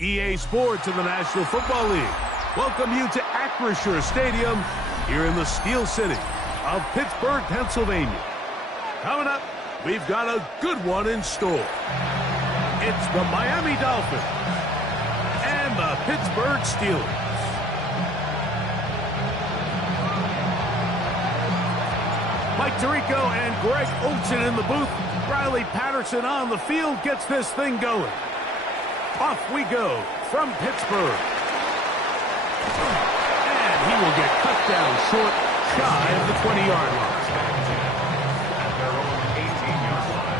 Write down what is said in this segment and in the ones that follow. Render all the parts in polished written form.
EA Sports in the National Football League welcome you to Acrisure Stadium here in the Steel City of Pittsburgh, Pennsylvania. Coming up, we've got a good one in store. It's the Miami Dolphins and the Pittsburgh Steelers. Mike Tirico and Greg Olsen in the booth. Riley Patterson on the field gets this thing going. Off we go from Pittsburgh. And he will get cut down short, shy of the 20-yard line. At their own 18-yard line.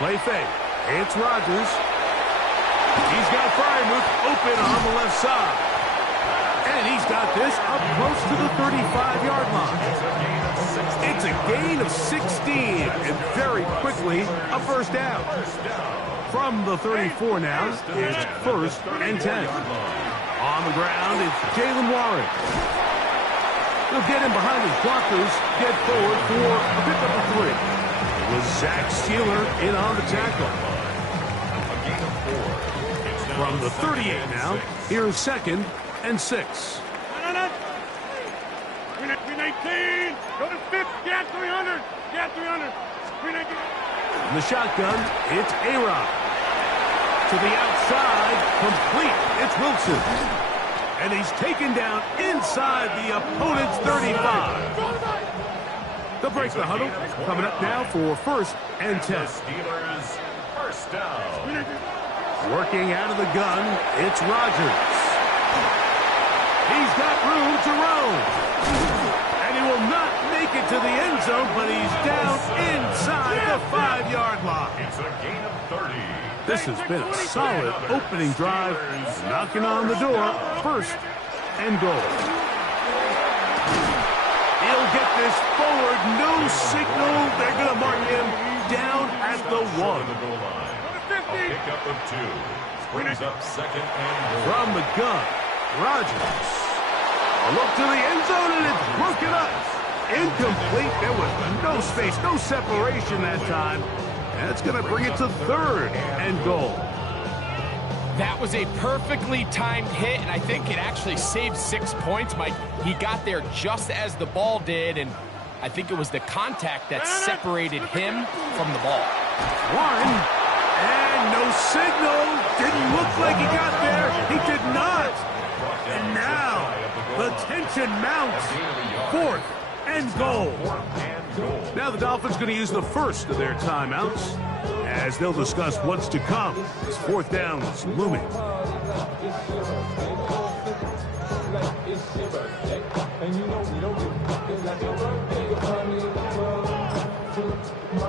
Play fake. It's Rodgers. He's got Freiermuth open on the left side. And he's got this up close to the 35-yard line. It's a gain of 16. And very quickly, a first down. From the 34 now, it's 1st and 10. On the ground, it's Jalen Warren. He'll get in behind his blockers, get forward for a pickup of 3. Was Zach Sealer in on the tackle. From the 38 now, here's 2nd and 6. 319, go to 5th, get 300, get 300. In the shotgun, it's A-Rod. To the outside, complete, it's Wilson. And he's taken down inside the opponent's 35. They'll break the huddle. Coming up now for 1st and 10. Steelers, first down. Working out of the gun, it's Rodgers. He's got room to roam. And he will not make it to the end zone, but he's down inside the 5-yard line. It's a gain of 30. This has been a solid opening drive. Knocking on the door, 1st and goal. He'll get this forward, no signal. They're going to mark him down at the 1. A pickup of 2. Brings up 2nd and 1. From the gun, Rodgers. A look to the end zone, and it's broken up. Incomplete. There was no space, no separation that time. That's going to bring it to 3rd and goal. That was a perfectly timed hit, and I think it actually saved 6 points, Mike. He got there just as the ball did, and I think it was the contact that separated him from the ball. 1, and no signal. Didn't look like he got there. He did not. And now, the tension mounts. 4th and goal. Now the Dolphins going to use the first of their timeouts as they'll discuss what's to come. This 4th down is looming. And you know we don't give like your birthday, Green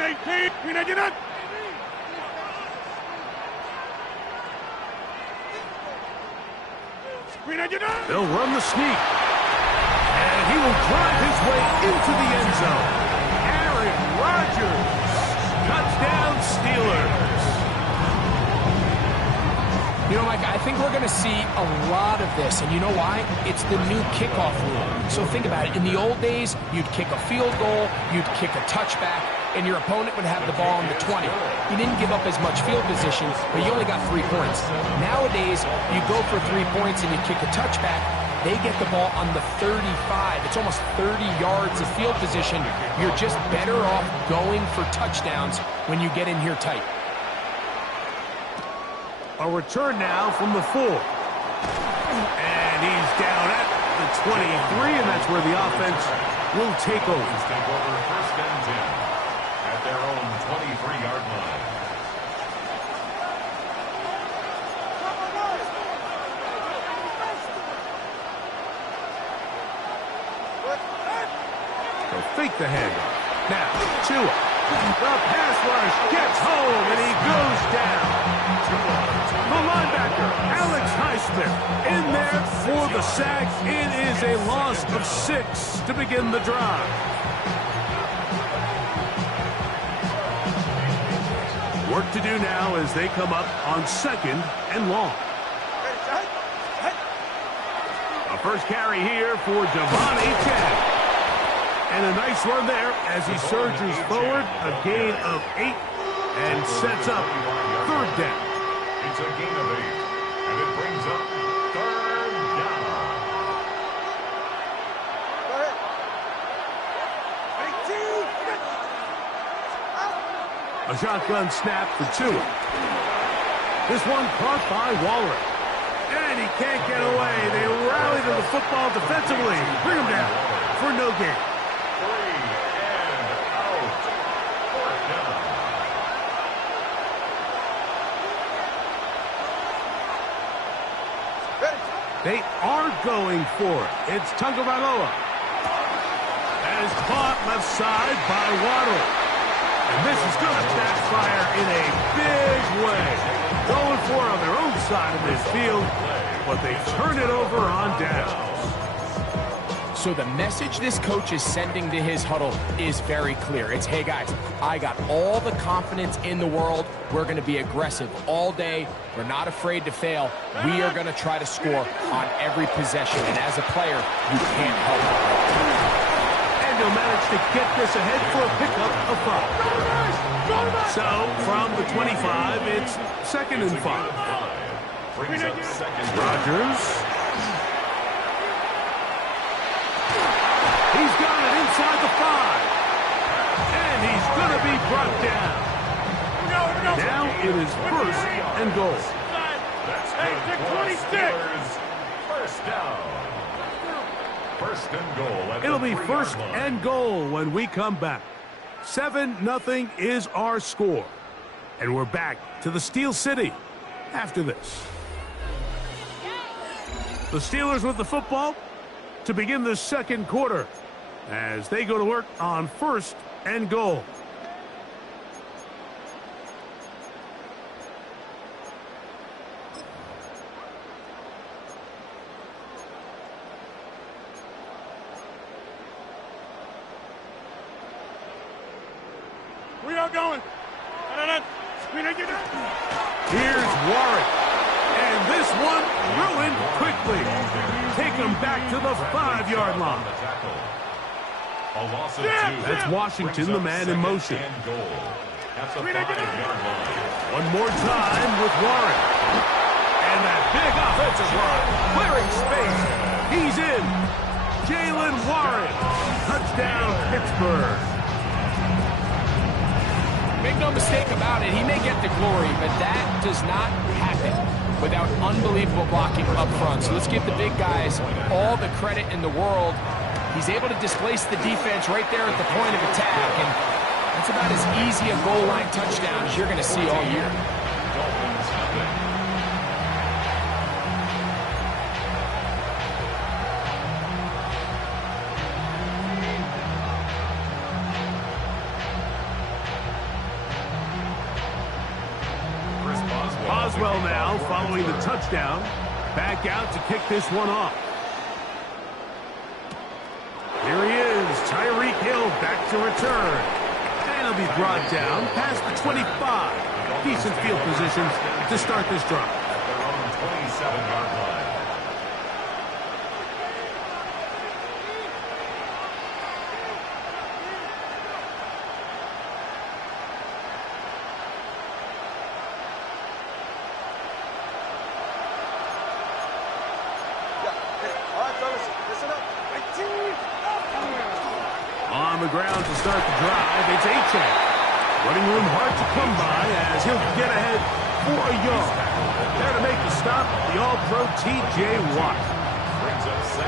18, Green 89. They'll run the sneak. And he will drive his way into the end zone. Aaron Rodgers. Touchdown Steelers. You know, Mike, I think we're going to see a lot of this, and you know why? It's the new kickoff rule. So think about it. In the old days, you'd kick a field goal, you'd kick a touchback, and your opponent would have the ball on the 20. You didn't give up as much field position, but you only got 3 points. Nowadays, you go for 3 points and you kick a touchback, they get the ball on the 35. It's almost 30 yards of field position. You're just better off going for touchdowns when you get in here tight. A return now from the 4. And he's down at the 23, and that's where the offense will take over. First and 10 at their own 23-yard line. They'll fake the handoff. Now, Tua. The pass rush gets home, and he goes down. The linebacker, Alex Highsmith, in there for the sack. It is a loss of 6 to begin the drive. Work to do now as they come up on 2nd and long. A first carry here for Devontae Chad. And a nice run there as he surges forward, a gain of 8, and sets up 3rd down. It's a gain of 8, and it brings up 3rd down. A shotgun snap for Tua. This one caught by Waller. And he can't get away. They rally to the football defensively. Bring him down for no gain. 3 and out. 4th down. They are going for it. It's Tagovailoa. And is caught left side by Waddle. And this is going to backfire in a big way. Going for it on their own side of this field, but they turn it over on downs. So the message this coach is sending to his huddle is very clear. It's, hey guys, I got all the confidence in the world. We're going to be aggressive all day. We're not afraid to fail. We are going to try to score on every possession. And as a player, you can't help it. And he'll manage to get this ahead for a pickup of 5. So from the 25, it's 2nd and 5. Brings up 2nd. Rodgers. He's got it inside the 5. And he's going to be brought down. Now it is 1st and goal. That's good for Steelers. First down. 1st and goal. At It'll the be 3-yard 1st line. and goal when we come back. 7-0 is our score. And we're back to the Steel City after this. The Steelers with the football to begin the 2nd quarter as they go to work on 1st and goal. We are going. Here's Warren. And this one ruined quickly. Take him back to the 5-yard line. A loss of 2. That's Washington, the man in motion. And goal. That's a 5-yard line. One more time with Warren. And that big offensive line. Clearing space. He's in. Jalen Warren. Touchdown, Pittsburgh. Make no mistake about it, he may get the glory, but that does not happen without unbelievable blocking up front. So let's give the big guys all the credit in the world. He's able to displace the defense right there at the point of attack. And That's about as easy a goal line touchdown as you're going to see all year. Dolphins nothing. Boswell now following the touchdown. Back out to kick this one off. Here he is, Tyreek Hill back to return. And he'll be brought down past the 25. Decent field position to start this drive. At their own 27-yard line. On the ground to start the drive, it's Achane. Running room hard to come by as he'll get ahead for a yard. There to make the stop, the All-Pro T.J. Watt.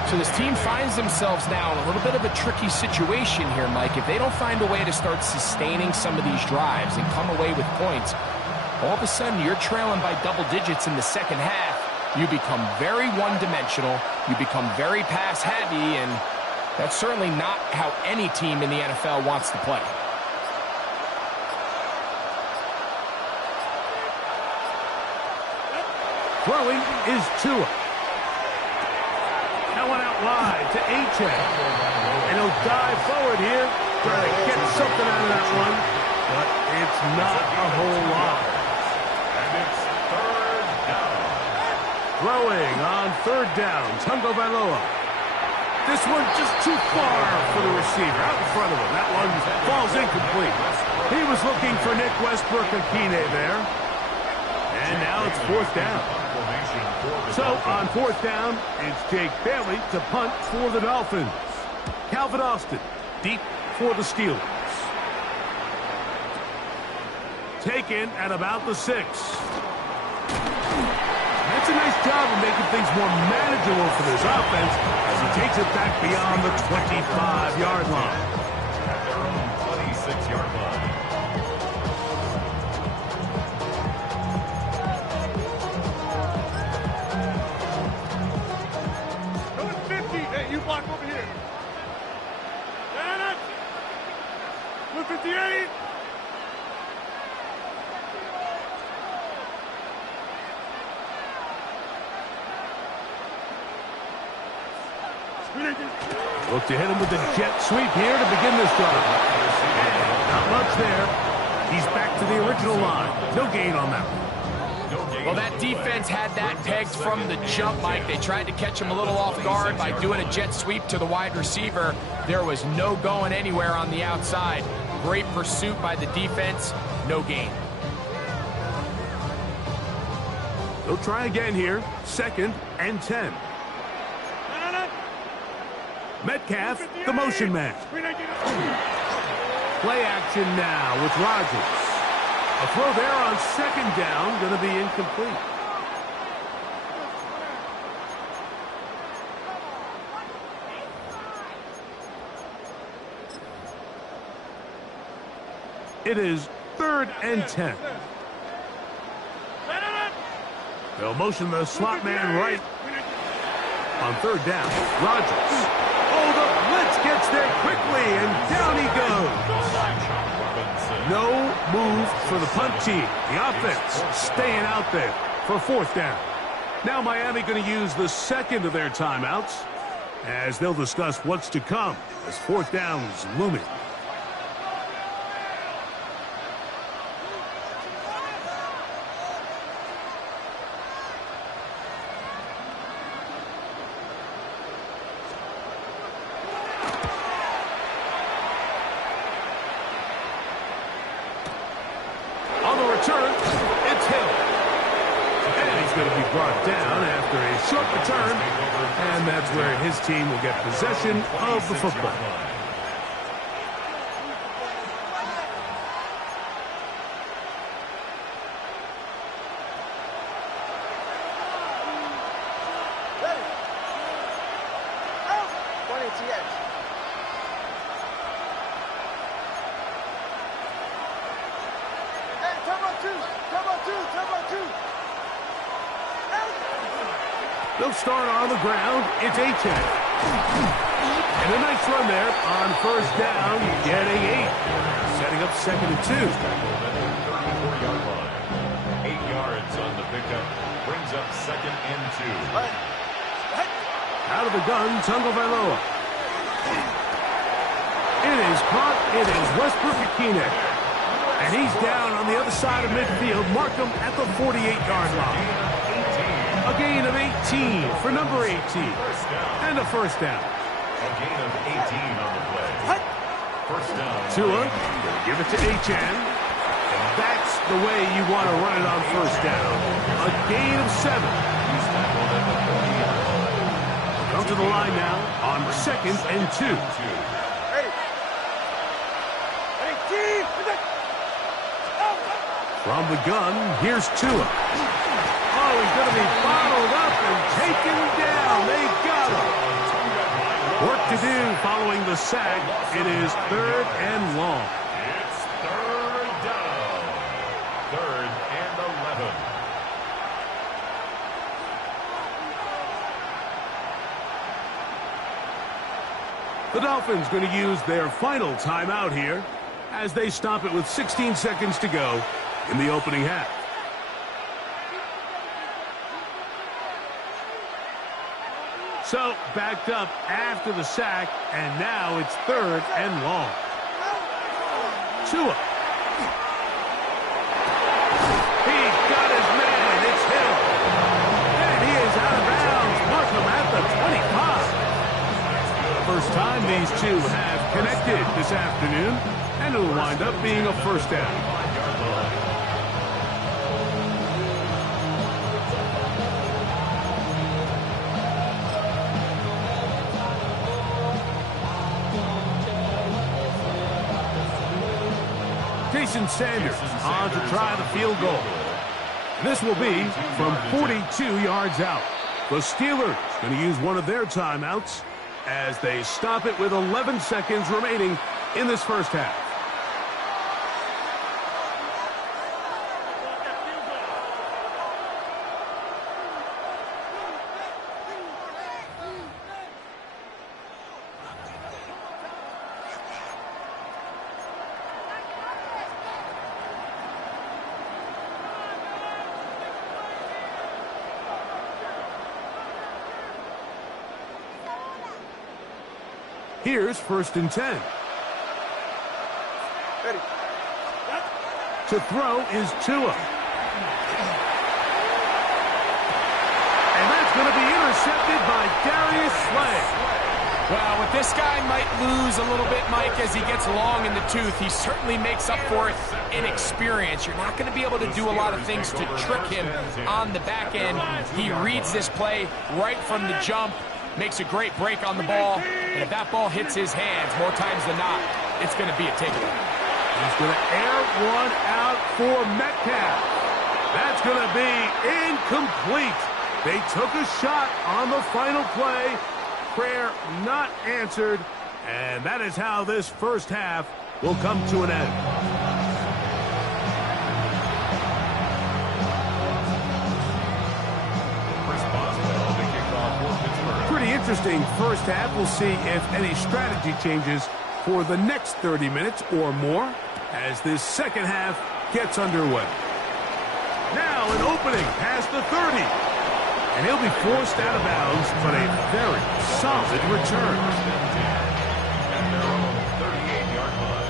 So this team finds themselves now in a little bit of a tricky situation here, Mike. If they don't find a way to start sustaining some of these drives and come away with points, all of a sudden you're trailing by double digits in the second half. You become very one-dimensional. You become very pass-heavy, and that's certainly not how any team in the NFL wants to play. Throwing is Tua. That one out wide to Achane. And he'll dive forward here, trying to get something out of that one. But it's not a whole lot. And it's third down. Throwing on third down, Tungo Vailoa. This one just too far for the receiver, out in front of him. That one falls incomplete. He was looking for Nick Westbrook-Akine there. And now it's fourth down. So on fourth down, it's Jake Bailey to punt for the Dolphins. Calvin Austin deep for the Steelers. Taken at about the 6. That's a nice job of making things more manageable for this offense as he takes it back beyond the 25-yard line. At their own 26-yard line. Number 50. Hey, you block over here. Janet. Number 58. Look to hit him with the jet sweep here to begin this drive. And not much there. He's back to the original line. No gain on that one. Well, that defense had that pegged from the jump, Mike. They tried to catch him a little off guard by doing a jet sweep to the wide receiver. There was no going anywhere on the outside. Great pursuit by the defense. No gain. They'll try again here. 2nd and 10. Metcalf, the motion man. Play action now with Rodgers. A throw there on 2nd down, going to be incomplete. It is 3rd and 10. They'll motion the slot man right. On 3rd down, Rodgers. Oh, the blitz gets there quickly, and down he goes. No move for the punt team. The offense staying out there for 4th down. Now Miami going to use the 2nd of their timeouts as they'll discuss what's to come as 4th down is looming. Brought down after a short return, and that's where his team will get possession of the football. They'll start on the ground. It's H.N. And a nice run there on first down, getting 8. Setting up 2nd and 2. 34-yard line. 8 yards on the pickup. Brings up 2nd and 2. Out of the gun, Tagovailoa. It is caught. It is Westbrook Akine. And he's down on the other side of midfield. Mark him at the 48-yard line. A gain of 18 for number 18. And a first down. A gain of 18 on the play. First down. Tua, gonna give it to H.N. And that's the way you want to run it on first down. A gain of 7. Come to the line now on 2nd and 2. From the gun, here's Tua. Oh, he's going to be bottled up and taken down. They got him. Work to do following the sack. It is 3rd and long. It's 3rd down. 3rd and 11. The Dolphins going to use their final timeout here as they stop it with 16 seconds to go in the opening half. So, backed up after the sack, and now it's 3rd and long. Tua. He's got his man. It's him. And he is out of bounds. Mark him at the 25. First time these two have connected this afternoon, and it'll wind up being a first down. Jason Sanders on to try the field goal. This will be from 42 yards out. The Steelers going to use one of their timeouts as they stop it with 11 seconds remaining in this first half. Here's 1st and 10. Ready. To throw is Tua. And that's going to be intercepted by Darius Slay. Well, what this guy might lose a little bit, Mike, as he gets long in the tooth, he certainly makes up for it in experience. You're not going to be able to do a lot of things to trick him on the back end. He reads this play right from the jump, makes a great break on the ball, and if that ball hits his hands more times than not, it's going to be a takeaway. He's going to air one out for Metcalf. That's going to be incomplete. They took a shot on the final play. Prayer not answered, and that is how this first half will come to an end. Pretty interesting first half. We'll see if any strategy changes for the next 30 minutes or more as this second half gets underway. Now an opening past the 30. And he'll be forced out of bounds, but a very solid return. At their own 38-yard line.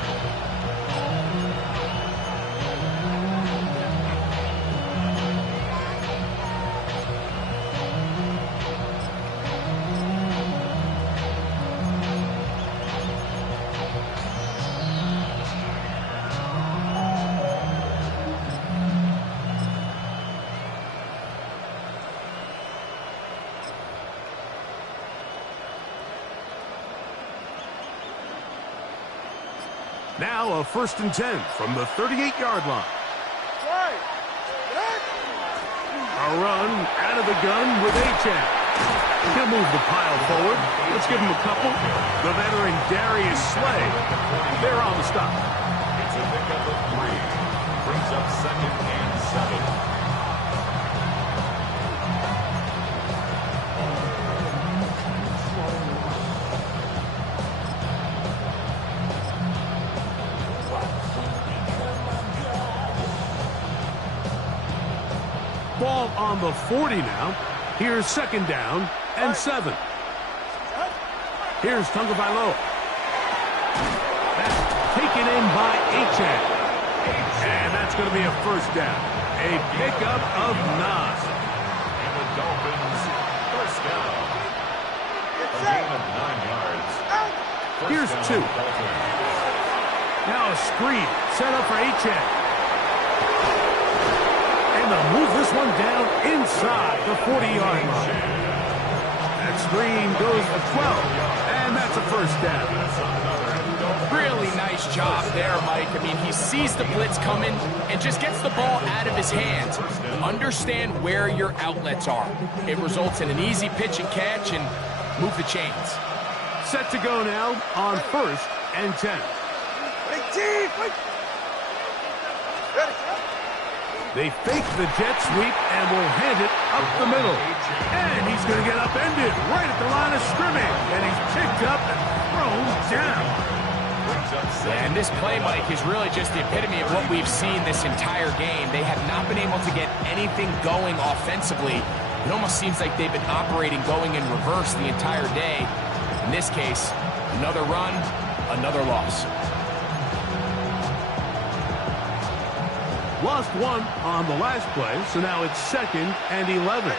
Now a 1st and 10 from the 38-yard line. A run out of the gun with H.N. He'll move the pile forward. Let's give him a couple. The veteran Darius Slay. They're on the stop. It's a pickup of 3. Brings up 2nd and 7. ball on the 40 now. Here's second down and 7. Here's Tagovailoa. That's taken in by Achane. And that's going to be a first down. A pickup of 9. And the Dolphins, first down. A gain of 9 yards. Here's 2. Now a screen set up for Achane. And they'll move this one down inside the 40-yard line. That screen goes for 12. And that's a first down. Really nice job there, Mike. I mean, he sees the blitz coming and just gets the ball out of his hands. Understand where your outlets are. It results in an easy pitch and catch and move the chains. Set to go now on first and 10. They fake the jet sweep and will hand it up the middle. And he's going to get upended right at the line of scrimmage. And he's picked up and thrown down. And this play, Mike, is really just the epitome of what we've seen this entire game. They have not been able to get anything going offensively. It almost seems like they've been operating going in reverse the entire day. In this case, another run, another loss. Lost one on the last play, so now it's second and 11.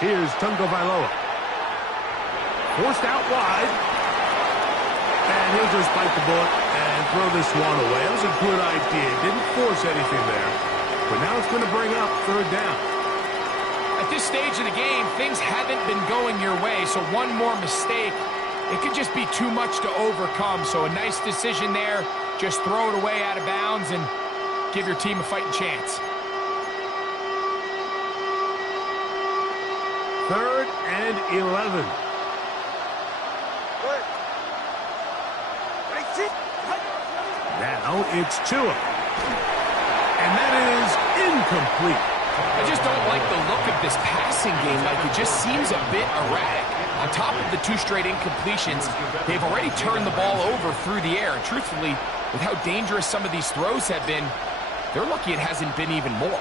Here's Tagovailoa. Forced out wide. And he'll just bite the bullet and throw this one away. It was a good idea. Didn't force anything there. But now it's going to bring up third down. At this stage of the game, things haven't been going your way, so one more mistake, it could just be too much to overcome. So a nice decision there. Just throw it away out of bounds and give your team a fighting chance. Third and 11. Now it's Tua. And that is incomplete. I just don't like the look of this passing game. Like, it just seems a bit erratic. On top of the 2 straight incompletions, they've already turned the ball over through the air. And truthfully, with how dangerous some of these throws have been, they're lucky it hasn't been even more.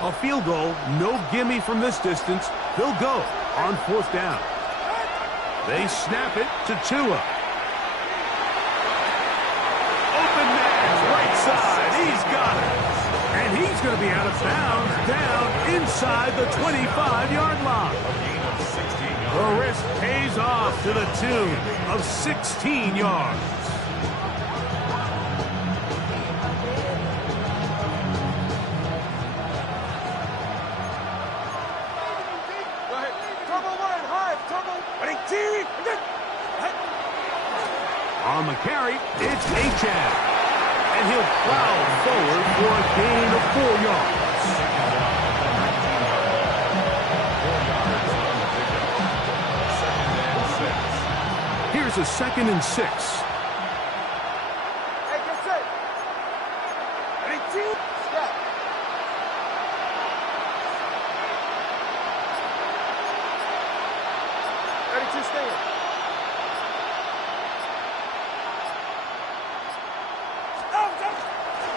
A field goal, no gimme from this distance. They'll go on fourth down. They snap it to Tua. Open man, right side. He's got it. And he's going to be out of bounds down inside the 25-yard line. The risk pays off to the tune of 16 yards. On the carry, it's Achane. And he'll plow forward for a gain of 4 yards. Here's a 2nd and 6. Hey, get set. Ready, two, step. Ready to stand.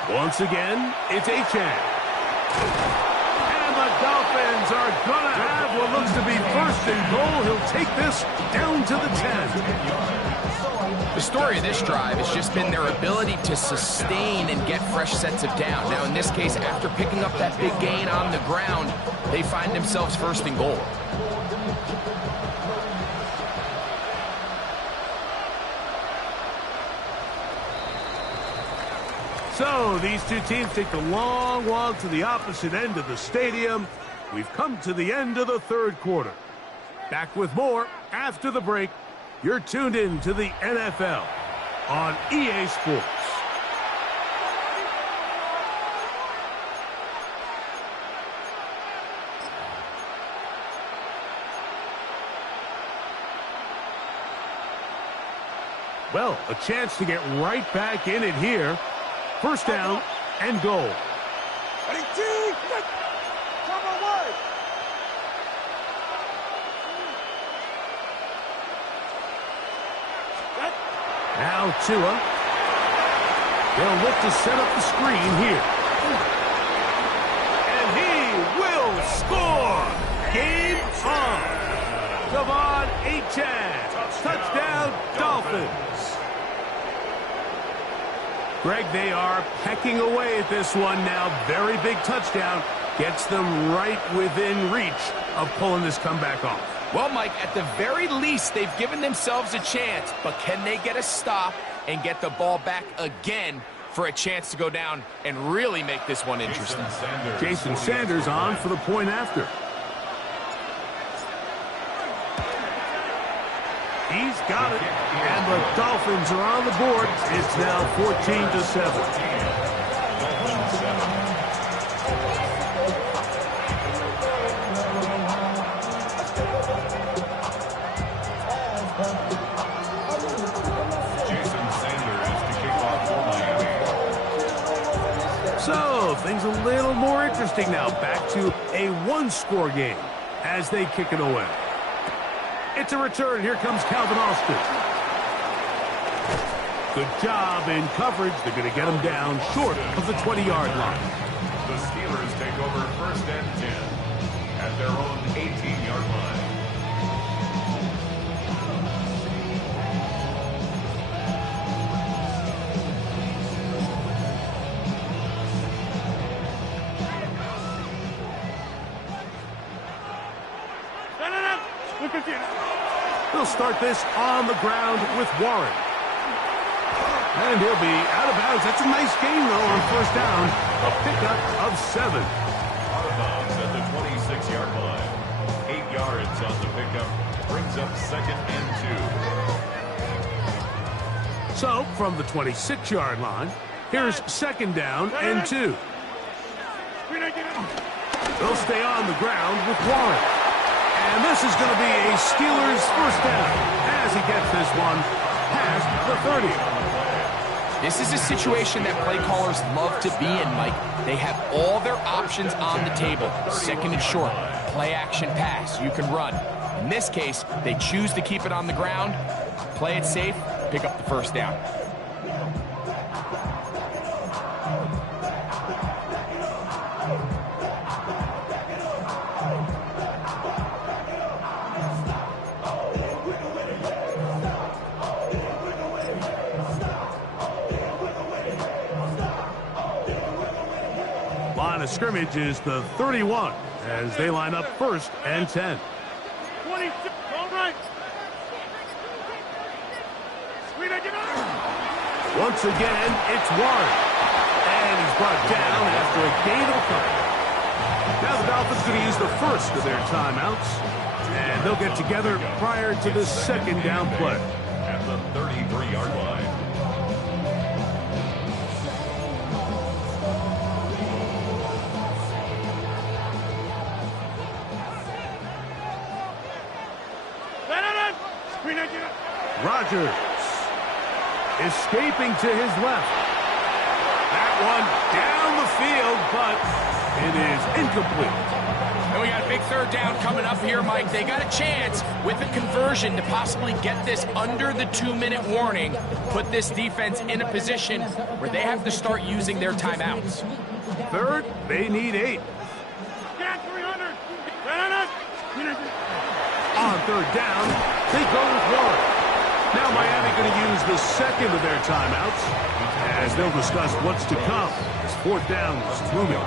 Once again, it's Achane. And the Dolphins are going to have what looks to be first and goal. He'll take this down to the 10. The story of this drive has just been their ability to sustain and get fresh sets of down. Now, in this case, after picking up that big gain on the ground, they find themselves first and goal. So these two teams take the long walk to the opposite end of the stadium. We've come to the end of the third quarter. Back with more after the break. You're tuned in to the NFL on EA Sports. Well, a chance to get right back in it here. First down and goal. Now Tua. They'll look to set up the screen here. And he will score. Game on. Devon Achane. Touchdown, Dolphins. Greg, they are pecking away at this one now. Very big touchdown. Gets them right within reach of pulling this comeback off. Well, Mike, at the very least, they've given themselves a chance, but can they get a stop and get the ball back again for a chance to go down and really make this one interesting? Jason Sanders on for the point after. He's got it, and the Dolphins are on the board. It's now 14-7. So, things a little more interesting now. Back to a one-score game as they kick it away. It's a return. Here comes Calvin Austin. Good job in coverage. They're going to get him down short of the 20-yard line. The Steelers take over first and 10 at their own 18-yard line. They'll start this on the ground with Warren. And he'll be out of bounds. That's a nice gain, though, on first down. A pickup of 7. Out of bounds at the 26-yard line. 8 yards on the pickup. Brings up second and 2. So, from the 26-yard line, here's second down and 2. They'll stay on the ground with Warren. And this is going to be a Steelers first down as he gets this one past the 30. This is a situation that play callers love to be in, Mike. They have all their options on the table. Second and short, play action pass, you can run. In this case, they choose to keep it on the ground, play it safe, pick up the first down. Line of scrimmage is the 31 as they line up first and 10. 26, all right. Once again, it's Warren. And he's brought down after a gain of a couple. Now the Dolphins are going to use the first of their timeouts. And they'll get together prior to the second down play. At the 33-yard line. Rodgers escaping to his left. That one down the field, but it is incomplete. And we got a big third down coming up here, Mike. They got a chance with a conversion to possibly get this under the 2-minute warning, put this defense in a position where they have to start using their timeouts. Third, they need 8. On third down, they go with Warren. Now Miami going to use the second of their timeouts as they'll discuss what's to come as fourth down is moving.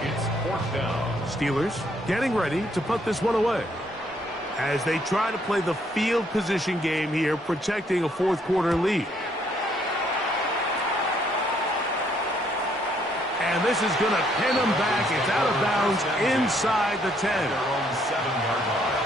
It's fourth down. Steelers getting ready to put this one away as they try to play the field position game here, protecting a fourth quarter lead. And this is going to pin them back. It's out of bounds inside the 10. Their own 7-yard line.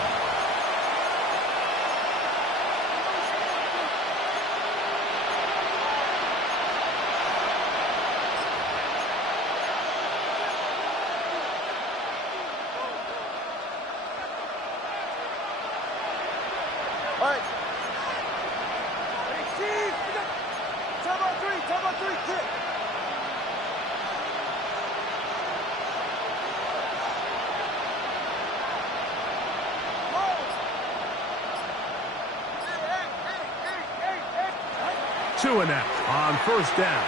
Two and out on first down.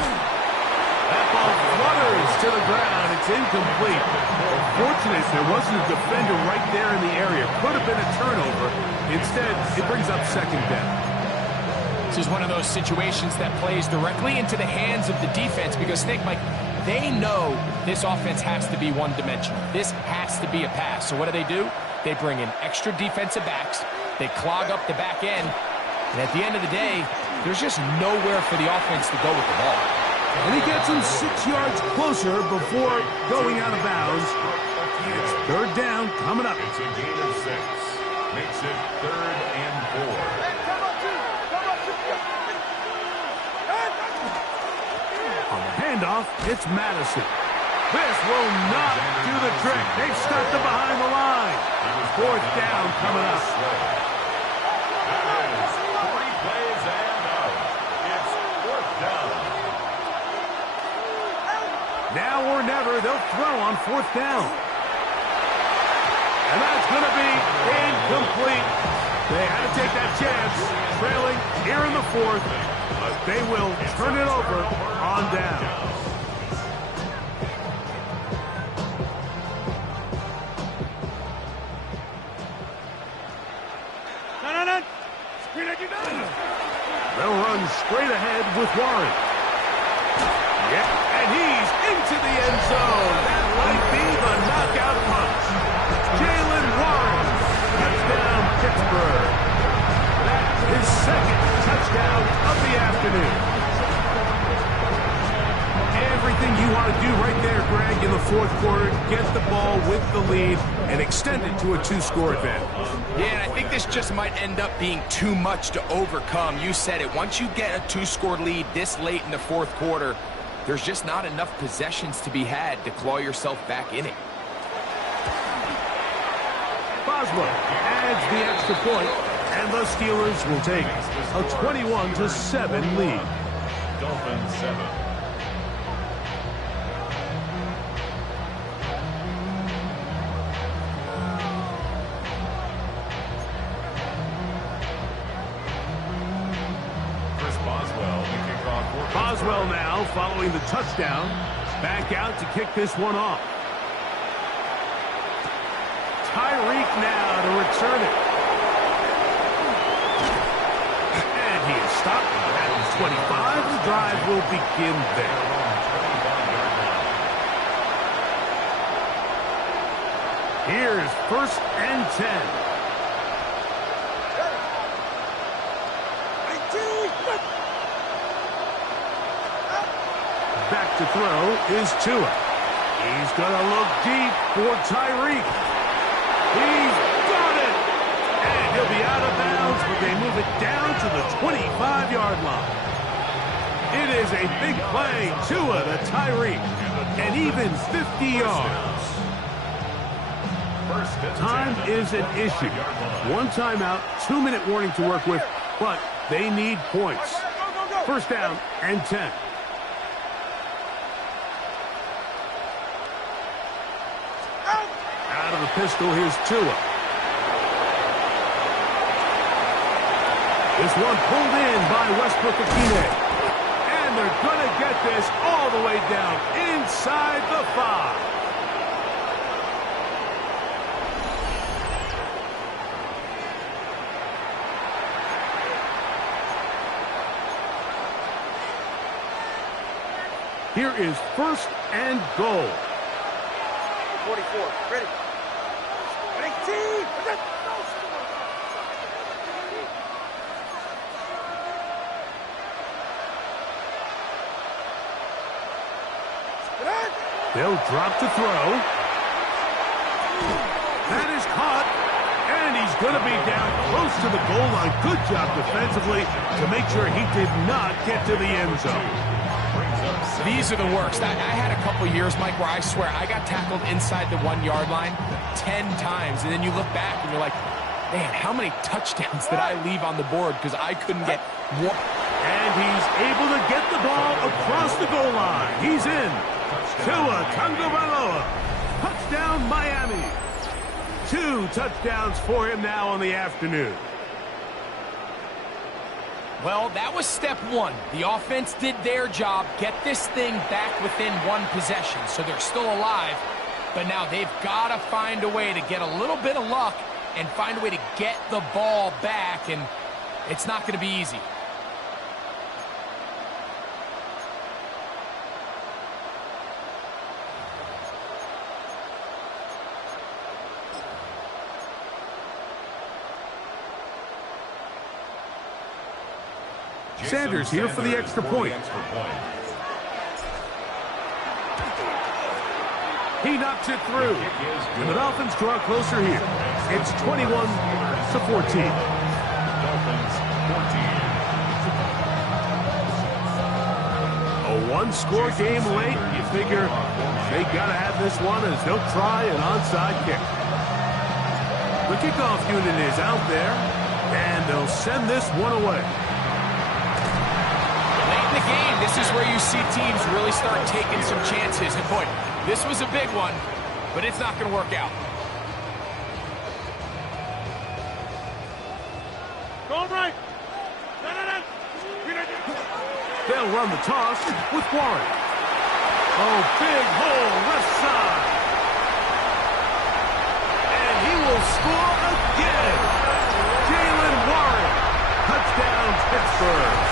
That ball flutters to the ground. It's incomplete. Fortunate there wasn't a defender right there in the area. Could have been a turnover. Instead, it brings up second down. This is one of those situations that plays directly into the hands of the defense because, Nick, Mike, they know this offense has to be one-dimensional. This has to be a pass. So what do? They bring in extra defensive backs. They clog up the back end. And at the end of the day, there's just nowhere for the offense to go with the ball. And he gets him 6 yards closer before going out of bounds. It's third down coming up. It's a gain of 6. Makes it 3rd and 4. On the handoff, it's Madison. This will not do the trick. They've stopped him behind the line. Fourth down coming up. Now or never, they'll throw on fourth down. And that's going to be incomplete. They had to take that chance, trailing here in the fourth. But they will turn it over on down. They'll run straight ahead with Warren. Yeah, and he's into the end zone. That might be the knockout punch. Jalen Warren, touchdown Pittsburgh. That's his second touchdown of the afternoon. Everything you want to do right there, Greg, in the fourth quarter, get the ball with the lead and extend it to a 2-score advantage. Yeah, and I think this just might end up being too much to overcome. You said it. Once you get a 2-score lead this late in the fourth quarter, there's just not enough possessions to be had to claw yourself back in it. Boswell adds the extra point, and the Steelers will take a 21-7 lead. Dolphins 7. Boswell now following the touchdown. Back out to kick this one off. Tyreek now to return it. And he is stopped at his 25. The drive will begin there. Here's 1st and 10. Back to throw is Tua. He's going to look deep for Tyreek. He's got it! And he'll be out of bounds, but they move it down to the 25-yard line. It is a big play. Tua to Tyreek. And even 50 yards. Time is an issue. 1 timeout, 2-minute warning to work with, but they need points. First down and 10. Out of the pistol, here's Tua. This one pulled in by Westbrook-Akine. And they're going to get this all the way down inside the 5. Here is 1st and goal. 44, ready. 18! They'll drop to throw. That is caught. And he's going to be down close to the goal line. Good job defensively to make sure he did not get to the end zone. These are the worst. I had a couple years, Mike, where I swear I got tackled inside the 1-yard line 10 times. And then you look back and you're like, man, how many touchdowns did I leave on the board because I couldn't get one? And he's able to get the ball across the goal line. He's in. Tua Tagovailoa. Touchdown, Miami. 2 touchdowns for him now on the afternoon. Well, that was step one. The offense did their job, get this thing back within 1 possession, so they're still alive. But now they've got to find a way to get a little bit of luck and find a way to get the ball back, and it's not going to be easy. Sanders here for the extra point. He knocks it through. And the Dolphins draw closer here. It's 21-14. A one-score game late. You figure they got to have this one as they'll try an onside kick. The kickoff unit is out there, and they'll send this one away. The game, this is where you see teams really start taking some chances. And boy, this was a big one, but it's not going to work out. Go right. They'll run the toss with Warren. Oh, big hole left side. And he will score again. Jalen Warren. Touchdown, Pittsburgh.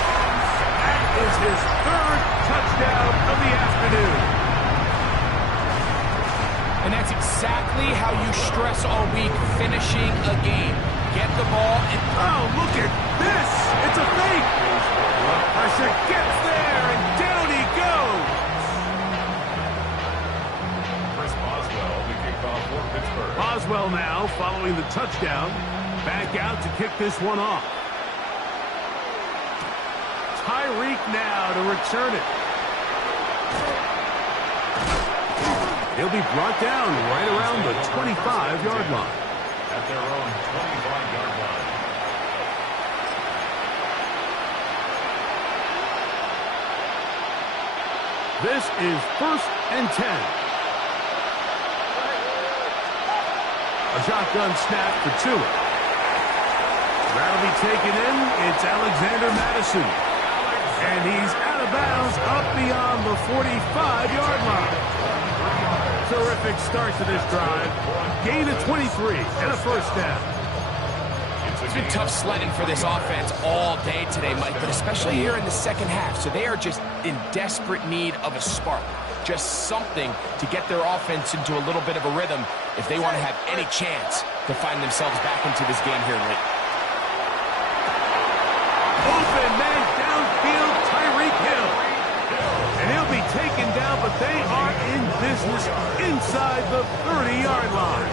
Is his 3rd touchdown of the afternoon. And that's exactly how you stress all week, finishing a game. Get the ball and... Oh, look at this! It's a fake! Pressure gets there, and down he goes! Chris Boswell, the kickoff for Pittsburgh. Boswell now, following the touchdown, back out to kick this one off. Tyreek now to return it. He'll be brought down right around the 25-yard line. At their own 25-yard line. This is 1st and 10. A shotgun snap for Tua. That'll be taken in. It's Alexander Madison. And he's out of bounds up beyond the 45-yard line. Terrific start to this drive. Gain of 23 and a first down. It's been tough sledding for this offense all day today, Mike, but especially here in the second half. So they are just in desperate need of a spark. Just something to get their offense into a little bit of a rhythm if they want to have any chance to find themselves back into this game here late. Open man downfield, Tyreek Hill. And he'll be taken down, but they are in business inside the 30-yard line.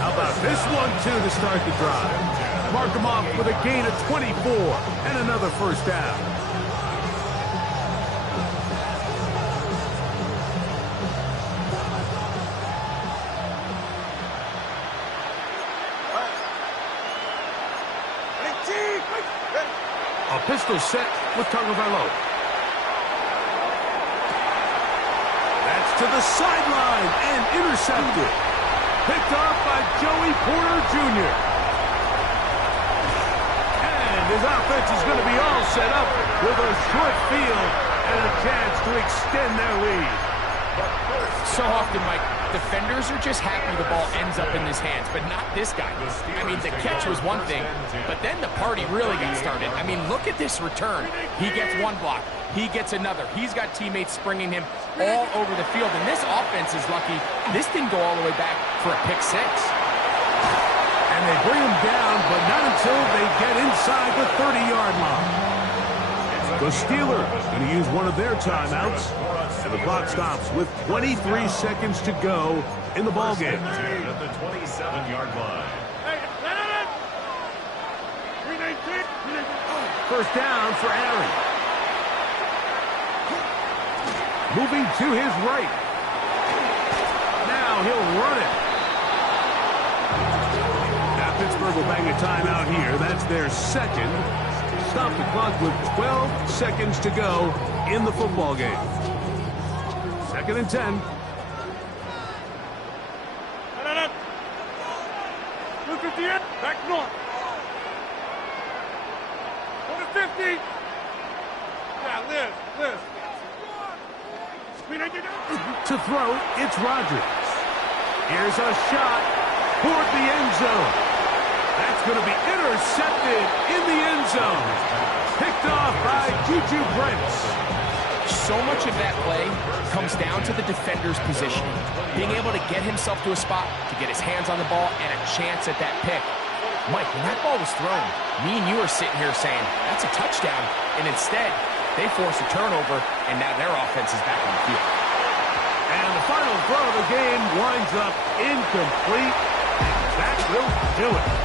How about this one, too, to start the drive? Mark him off with a gain of 24 and another first down. A pistol set with Tagovailoa. That's to the sideline and intercepted. Picked off by Joey Porter Jr. And his offense is going to be all set up with a short field and a chance to extend their lead. So often, Mike, defenders are just happy the ball ends up in his hands, but not this guy. I mean, the catch was one thing, but then the party really got started. I mean, look at this return. He gets one block. He gets another. He's got teammates springing him all over the field, and this offense is lucky this didn't go all the way back for a pick six. And they bring him down, but not until they get inside the 30-yard line. The Steelers going to use one of their timeouts, and the clock stops with 23 seconds to go in the ballgame. At the 27-yard line. First down for Aaron. Moving to his right. Now he'll run it. Now Pittsburgh will bang a timeout here. That's their second. stop the clock with 12 seconds to go in the football game. 2nd and 10. Look at the end. Back north. Go to 50. Yeah, Liz. To throw, it's Rodgers. Here's a shot toward the end zone. That's going to be intercepted in the end zone. Picked off by Juju Brents. So much of that play comes down to the defender's positioning. Being able to get himself to a spot, to get his hands on the ball, and a chance at that pick. Mike, when that ball was thrown, me and you are sitting here saying, that's a touchdown. And instead, they force a turnover, and now their offense is back on the field. And the final throw of the game winds up incomplete. And that will do it.